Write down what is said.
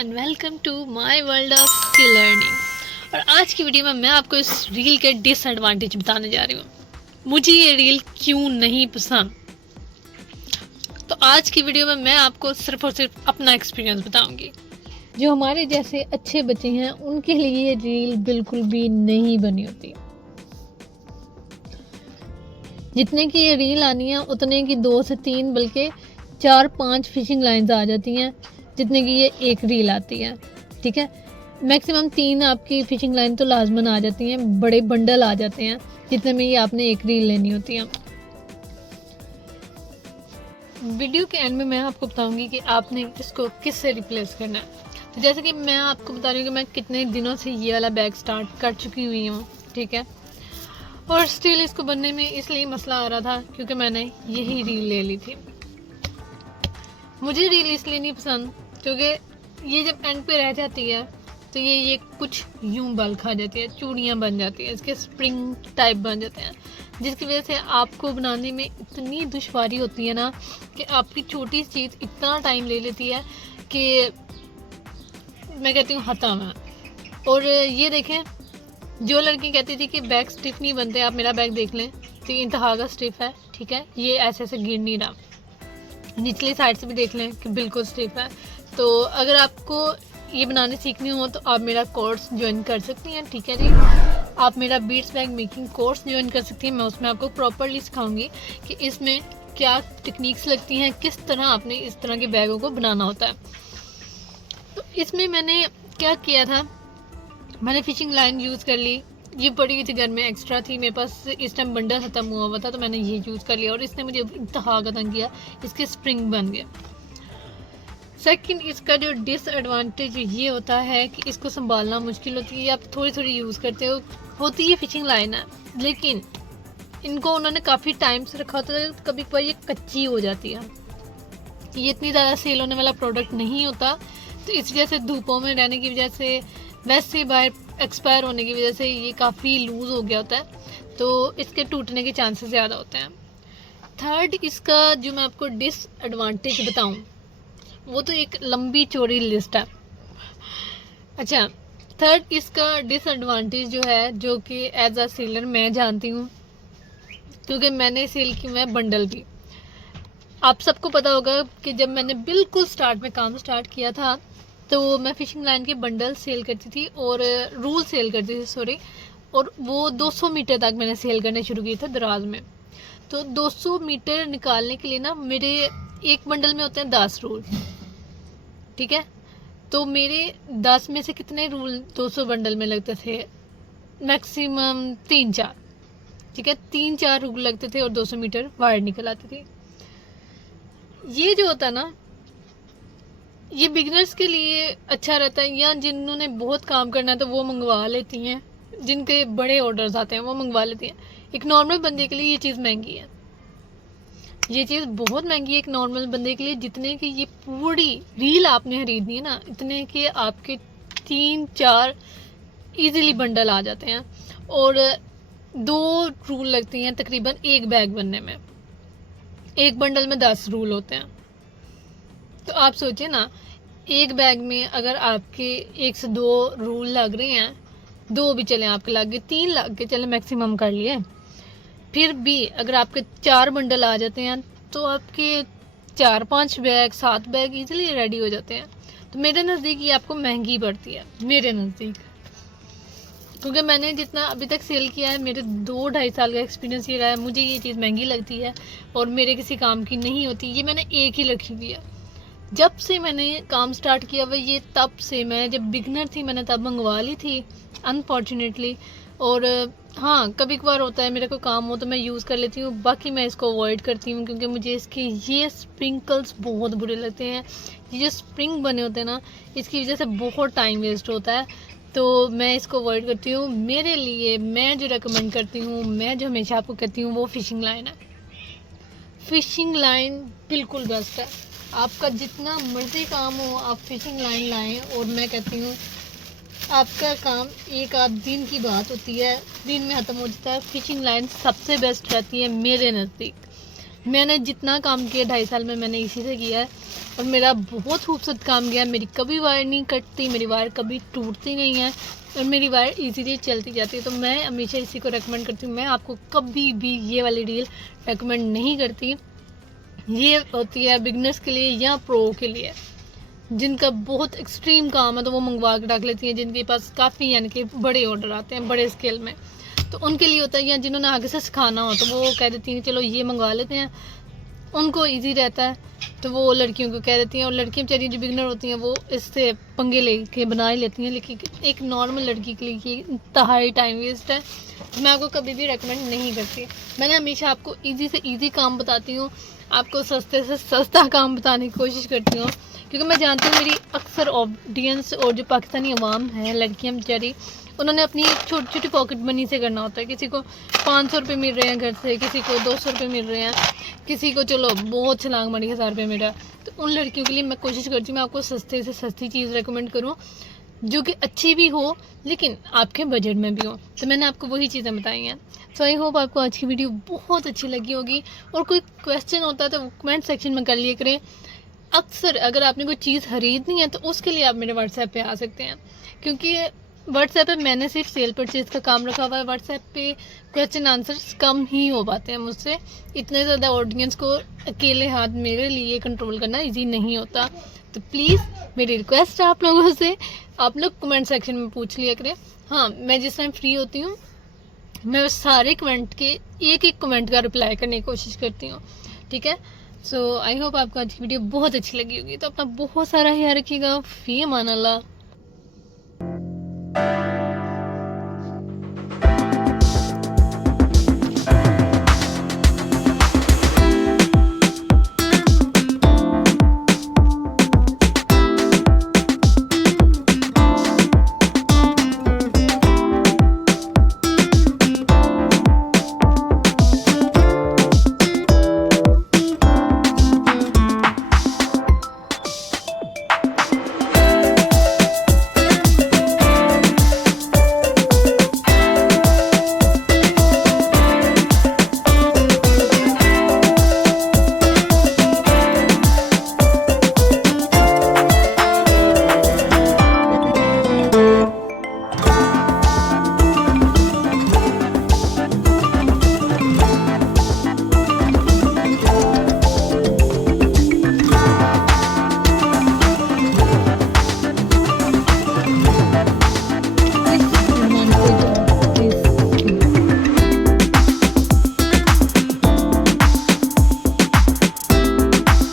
And welcome to my world of skill learning. और आज की वीडियो में मैं आपको इस रील के डिसएडवांटेज बताने जा रही हूँ। मुझे ये रील क्यों नहीं पसंद। तो आज की वीडियो में मैं आपको सिर्फ और सिर्फ अपना एक्सपीरियंस बताऊंगी। जो हमारे जैसे अच्छे बच्चे हैं उनके लिए ये रील बिल्कुल भी नहीं बनी होती। जितने की ये रील आनी है उतने की 2 से 3 बल्कि 4-5 फिशिंग लाइंस आ जाती हैं, जितने की ये एक रील आती है। ठीक है, मैक्सिमम 3 आपकी फिशिंग लाइन तो लाजमन आ जाती हैं, बड़े बंडल आ जाते हैं जितने में ये आपने एक रील लेनी होती है। वीडियो के एंड में मैं आपको बताऊंगी कि आपने इसको किससे रिप्लेस करना है। तो जैसे कि मैं आपको बता रही हूँ कि मैं कितने दिनों से ये वाला बैग स्टार्ट कर चुकी हुई हूँ। ठीक है, और स्टिल इसको बनने में इसलिए मसला आ रहा था क्योंकि मैंने यही रील ले ली थी। मुझे रील इसलिए नहीं पसंद क्योंकि ये जब एंड पे रह जाती है तो ये कुछ यूं बल खा जाती है, चूड़ियाँ बन जाती हैं, इसके स्प्रिंग टाइप बन जाते हैं, जिसकी वजह से आपको बनाने में इतनी दुश्वारी होती है ना कि आपकी छोटी चीज़ इतना टाइम ले लेती है कि मैं कहती हूँ खत्म है। और ये देखें, जो लड़की कहती थी कि बैग स्टिफ नहीं बनते, आप मेरा बैग देख लें तो ये इंतहा का स्टिफ है। ठीक है, ये ऐसे ऐसे गिर नहीं रहा। निचली साइड से भी देख लें कि बिल्कुल स्टिफ है। तो अगर आपको ये बनाने सीखनी हो तो आप मेरा कोर्स ज्वाइन कर सकती हैं। ठीक है जी, आप मेरा beads bag making course join कर सकती हैं। मैं उसमें आपको प्रॉपरली सिखाऊंगी कि इसमें क्या टेक्निक्स लगती हैं, किस तरह आपने इस तरह के बैगों को बनाना होता है। तो इसमें मैंने क्या किया था, मैंने फिशिंग लाइन यूज़ कर ली। ये पड़ी हुई थी घर में, एक्स्ट्रा थी मेरे पास, इस टाइम बंडल खत्म हुआ था तो मैंने ये यूज़ कर लिया और इसने मुझे इंतहा का तंग किया, इसके स्प्रिंग बन गए। सेकंड, इसका जो डिसएडवांटेज ये होता है कि इसको संभालना मुश्किल होती है। आप थोड़ी थोड़ी यूज़ करते हो, होती है फिशिंग लाइन है, लेकिन इनको उन्होंने काफ़ी टाइम से रखा होता है, कभी कभार ये कच्ची हो जाती है। ये इतनी ज़्यादा सेल होने वाला प्रोडक्ट नहीं होता, तो इस वजह से धूपों में रहने की वजह से, वैसे बाहर एक्सपायर होने की वजह से ये काफ़ी लूज़ हो गया होता है, तो इसके टूटने के चांसेस ज़्यादा होते हैं। थर्ड, इसका जो मैं आपको डिसएडवांटेज बताऊं वो तो एक लंबी चौड़ी लिस्ट है। अच्छा, थर्ड, इसका डिसएडवांटेज जो है, जो कि एज अ सेलर मैं जानती हूँ क्योंकि मैंने सेल की मैं बंडल भी। आप सबको पता होगा कि जब मैंने बिल्कुल स्टार्ट में काम स्टार्ट किया था तो मैं फिशिंग लाइन के बंडल सेल करती थी और रूल सेल करती थी, सॉरी। और वो 200 मीटर तक मैंने सेल करने शुरू किए थे दराज में। तो 200 मीटर निकालने के लिए ना मेरे एक बंडल में होते हैं 10 रूल। ठीक है, तो मेरे 10 में से कितने रूल 200 बंडल में लगते थे, मैक्सिमम 3-4। ठीक है, 3-4 रूल लगते थे और 200 मीटर वायर निकल आती थी। ये जो होता ना, ये बिगनर्स के लिए अच्छा रहता है, या जिन्होंने बहुत काम करना है तो वो मंगवा लेती हैं, जिनके बड़े ऑर्डर्स आते हैं वो मंगवा लेती हैं। एक नॉर्मल बंदे के लिए ये चीज़ महंगी है, ये चीज़ बहुत महंगी है एक नॉर्मल बंदे के लिए। जितने की ये पूरी रील आपने खरीदनी है ना, इतने के आपके 3-4 इजीली बंडल आ जाते हैं और 2 रूल लगती हैं तकरीबन एक बैग बनने में। एक बंडल में 10 रूल होते हैं, तो आप सोचिए ना, एक बैग में अगर आपके 1 से 2 रूल लग रहे हैं, 2 भी चले आपके लग गए, 3 लग के चले मैक्सिमम कर लिए, फिर भी अगर आपके 4 बंडल आ जाते हैं तो आपके 4-5 बैग 7 बैग इजीली रेडी हो जाते हैं। तो मेरे नज़दीक ये आपको महंगी पड़ती है, मेरे नज़दीक, क्योंकि मैंने जितना अभी तक सेल किया है, मेरे 2-2.5 साल का एक्सपीरियंस ये रहा है, मुझे ये चीज़ महंगी लगती है और मेरे किसी काम की नहीं होती। ये मैंने एक ही रखी हुई है, जब से मैंने काम स्टार्ट किया हुआ ये, तब से मैं जब बिगनर थी मैंने तब मंगवा ली थी अनफॉर्चुनेटली। और हाँ, कभी कभार होता है मेरे को काम हो तो मैं यूज़ कर लेती हूँ, बाकी मैं इसको अवॉइड करती हूँ क्योंकि मुझे इसके ये स्प्रिंकल्स बहुत बुरे लगते हैं। ये जो स्प्रिंग बने होते हैं ना, इसकी वजह से बहुत टाइम वेस्ट होता है, तो मैं इसको अवॉइड करती हूँ। मेरे लिए मैं जो रेकमेंड करती हूँ, मैं जो हमेशा आपको कहती हूँ, वो फिशिंग लाइन है। फिशिंग लाइन बिल्कुल बेस्ट है। आपका जितना मर्जी काम हो आप फिशिंग लाइन लाएं, और मैं कहती हूँ आपका काम एक आध दिन की बात होती है, दिन में ख़त्म हो जाता है। फिशिंग लाइन सबसे बेस्ट रहती है मेरे नज़दीक। मैंने जितना काम किया 2.5 साल में मैंने इसी से किया है और मेरा बहुत खूबसूरत काम गया। मेरी कभी वायर नहीं कटती, मेरी वायर कभी टूटती नहीं है और मेरी वायर इजीली चलती जाती है। तो मैं हमेशा इसी को रेकमेंड करती हूँ। मैं आपको कभी भी ये वाली डील रेकमेंड नहीं करती। ये होती है बिगनर्स के लिए या प्रो के लिए, जिनका बहुत एक्सट्रीम काम है तो वो मंगवा के रख लेती हैं, जिनके पास काफ़ी यानी कि बड़े ऑर्डर आते हैं बड़े स्केल में, तो उनके लिए होता है। या जिन्होंने आगे से सिखाना हो तो वो कह देती हैं चलो ये मंगवा लेते हैं, उनको इजी रहता है तो वो लड़कियों को कह देती हैं। और लड़कियां बेचारी जो बिगनर होती हैं वो इससे पंगे लेके बना ही लेती हैं, लेकिन एक नॉर्मल लड़की के लिए ये इंतहाई टाइम वेस्ट है। मैं आपको कभी भी रेकमेंड नहीं करती। मैंने हमेशा आपको ईजी से ईजी काम बताती हूँ, आपको सस्ते से सस्ता काम बताने की कोशिश करती हूँ, क्योंकि मैं जानती हूँ मेरी अक्सर ऑडियंस और जो पाकिस्तानी अवाम है, लड़कियाँ बेचारी, उन्होंने अपनी छोटी छोटी पॉकेट मनी से करना होता है। किसी को 500 रुपये मिल रहे हैं घर से, किसी को 200 रुपये मिल रहे हैं, किसी को चलो बहुत छलांग मारी 1000 रुपये मिल रहा है। तो उन लड़कियों के लिए मैं कोशिश करती हूँ मैं आपको सस्ते से सस्ती चीज़ रेकमेंड करूँ जो कि अच्छी भी हो लेकिन आपके बजट में भी हो। तो मैंने आपको वही चीज़ें बताई हैं। सो आई होप आपको आज की वीडियो बहुत अच्छी लगी होगी। और कोई क्वेश्चन होता है तो कमेंट सेक्शन में कर लिया करें। अक्सर अगर आपने कोई चीज़ खरीदनी है तो उसके लिए आप मेरे व्हाट्सएप पे आ सकते हैं, क्योंकि व्हाट्सएप पे मैंने सिर्फ सेल परचेज का काम रखा हुआ है। व्हाट्सएप पे क्वेश्चन आंसर्स कम ही हो पाते हैं मुझसे। इतने ज़्यादा ऑडियंस को अकेले हाथ मेरे लिए कंट्रोल करना इजी नहीं होता। तो प्लीज़ मेरी रिक्वेस्ट है आप लोगों से, आप लोग कमेंट सेक्शन में पूछ लिया करें। हाँ, मैं जिस टाइम फ्री होती हूँ मैं सारे कमेंट के एक एक कमेंट का रिप्लाई करने की कोशिश करती हूँ, ठीक है। सो आई होप आपको आज की वीडियो बहुत अच्छी लगी होगी। तो अपना बहुत सारा ख्याल रखिएगा। फी अमान अल्लाह।